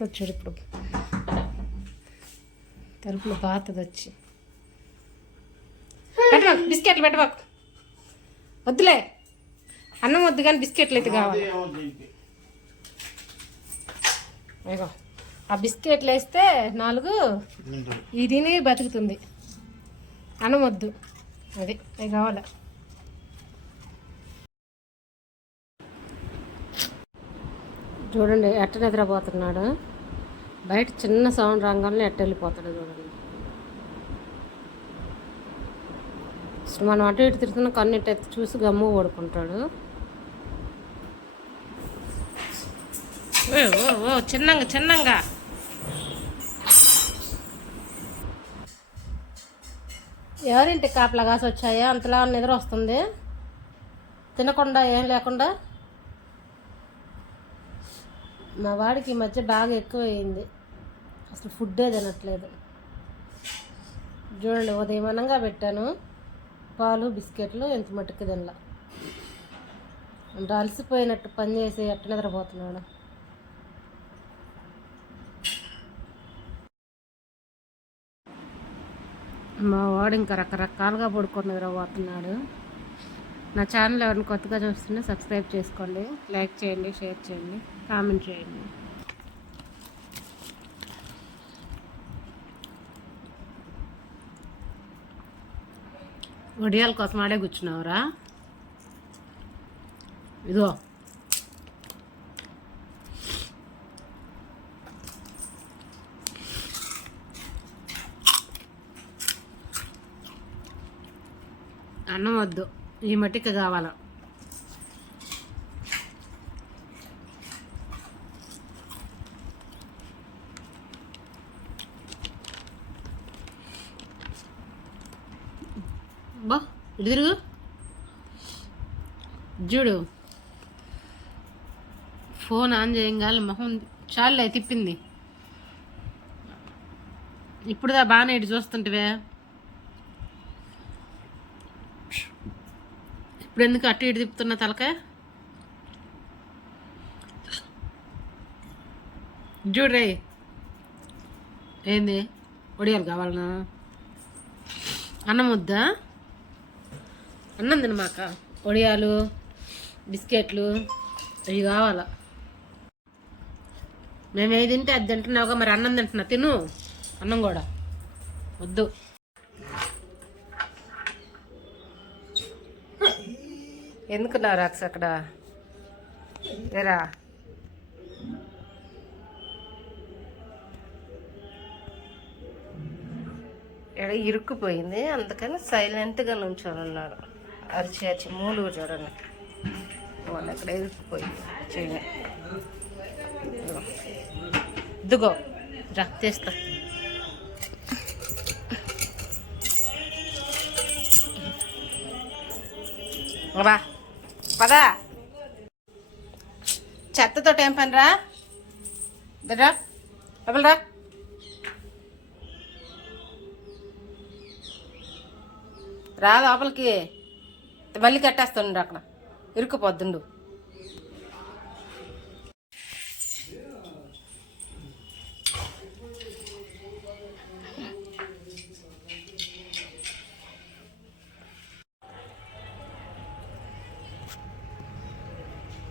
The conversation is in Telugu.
వచ్చాడు ఇప్పుడు తలుపులో బాతది వచ్చి. పెట్టబాకు బిస్కెట్లు, పెట్టబాకు, వద్దులే అన్నం వద్దు కానీ బిస్కెట్లు అయితే కావాలి. ఇగో ఆ బిస్కెట్లు వేస్తే 4 ఇది బతుకుతుంది. అన్నం వద్దు, అది అవి కావాలి. చూడండి ఎట్ట నిద్రపోతున్నాడు. బయట చిన్న సౌండ్ రంగంలో ఎట్ట వెళ్ళిపోతాడు చూడండి. మనం అటు ఇటు తిరుగుతున్న కన్నిటి ఎత్తి చూసి గమ్ము పడుకుంటాడు. ఓ చిన్నంగా చిన్నంగా. ఎవరింటి కాపలా కాసి వచ్చాయా? అంతలా నిద్ర వస్తుంది, తినకుండా ఏం లేకుండా. మా వాడికి ఈ మధ్య బాగా ఎక్కువ అయింది, అసలు ఫుడ్డే తినట్లేదు. చూడండి ఉదయమనంగా పెట్టాను పాలు బిస్కెట్లు, ఎంత మట్టుకు తినలా. అంటే అలసిపోయినట్టు పని చేసి ఎట్ట నిద్రపోతున్నాడు. మా వాడు ఇంకా రకరకాలుగా పడుకొని నిద్రపోతున్నాడు. నా ఛానల్ ఎవరిని కొత్తగా చూస్తుంటే సబ్స్క్రైబ్ చేసుకోండి, లైక్ చేయండి, షేర్ చేయండి, కామెంట్ చేయండి. వడియాల కోసం ఆడే కూర్చున్నావురా? ఇదో అన్నం వద్దు, ఈ మట్టికి కావాల. బా ఇటు తిరుగు, చూడు ఫోన్ ఆన్ చేయంగానే మొహం చాలే తిప్పింది. ఇప్పుడుదా బాగానే ఇటు చూస్తుంటివే, ఇప్పుడు ఎందుకు అటు ఇటు తిప్పుతున్నా తలకాయ? చూడరే ఏంది వడియాలు కావాలనా? అన్నం వద్దా? అన్నం తినమాక, వడియాలు బిస్కెట్లు అవి కావాలా. మేము ఏది తింటే అది తింటున్నావుగా, మరి అన్నం తింటున్నా, తిను. అన్నం కూడా వద్దు. ఎందుకున్నావు రాక్స్ అక్కడ? ఏరా ఎడ ఇరుక్కుపోయింది, అందుకని సైలెంట్గా నుంచోనున్నాడు. అరిచి అరిచి మూలుగు చూడండి, వాళ్ళు ఎక్కడ ఇరుక్కుపోయింది చెయ్యి. ఇదిగో రా తీస్తా. రా పదా, చెత్తతో ఏం పని రా? రా రా, రా లోపలికి, మళ్ళీ కట్టేస్తుండ్రు అక్కడ ఇరుక్కుపోద్దుండు.